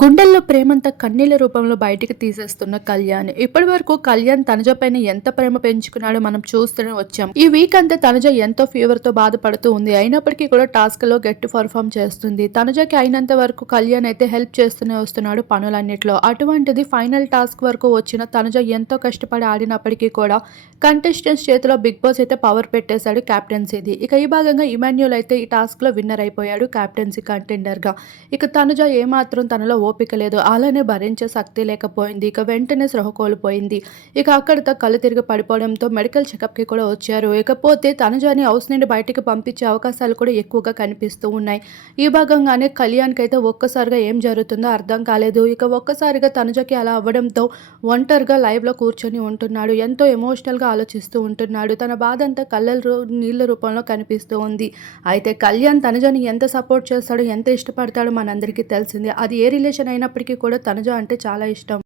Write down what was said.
గుండెల్లో ప్రేమంతా కన్నీళ్ళ రూపంలో బయటికి తీసేస్తున్న కళ్యాణ్. ఇప్పటి వరకు కళ్యాణ్ తనుజ పైన ఎంత ప్రేమ పెంచుకున్నాడో మనం చూస్తూనే వచ్చాం. ఈ వీక్ అంతా తనుజ ఎంతో ఫీవర్తో బాధపడుతూ ఉంది. అయినప్పటికీ కూడా టాస్క్లో గట్టి పర్ఫామ్ చేస్తుంది. తనుజకి అయినంత వరకు కళ్యాణ్ అయితే హెల్ప్ చేస్తూనే వస్తున్నాడు పనులన్నిట్లో. అటువంటిది ఫైనల్ టాస్క్ వరకు వచ్చిన తనుజ ఎంతో కష్టపడి ఆడినప్పటికీ కూడా కంటెస్టెంట్స్ చేతిలో బిగ్ బాస్ అయితే పవర్ పెట్టేశాడు క్యాప్టెన్సీది ఇక ఈ భాగంగా ఇమాన్యుల్ అయితే ఈ టాస్క్లో విన్నర్ అయిపోయాడు క్యాప్టెన్సీ కంటెండర్గా. ఇక తనుజ ఏమాత్రం తనలో ఓపిక లేదు. అలానే భరించే శక్తి లేకపోయింది. ఇక వెంటనే స్పృహ కోల్పోయింది. ఇక అక్కడితో కళ్ళు తిరిగి పడిపోవడంతో మెడికల్ చెకప్కి కూడా వచ్చారు. ఇకపోతే తనుజాని హౌస్ నుండి బయటికి పంపించే అవకాశాలు కూడా ఎక్కువగా కనిపిస్తూ ఉన్నాయి. ఈ భాగంగానే కళ్యాణ్కి అయితే ఒక్కసారిగా ఏం జరుగుతుందో అర్థం కాలేదు. ఇక ఒక్కసారిగా తనుజకి అలా అవ్వడంతో ఒంటరిగా లైవ్లో కూర్చొని ఉంటున్నాడు. ఎంతో ఎమోషనల్గా ఆలోచిస్తూ ఉంటున్నాడు. తన బాధ అంతా కళ్ళ నీళ్ళ రూపంలో కనిపిస్తూ ఉంది. అయితే కళ్యాణ్ తనుజని ఎంత సపోర్ట్ చేస్తాడో ఎంత ఇష్టపడతాడో మనందరికీ తెలిసింది. అది ఏ రిలేషన్ అయినప్పటికీ కూడా తనుజ అంటే చాలా ఇష్టం.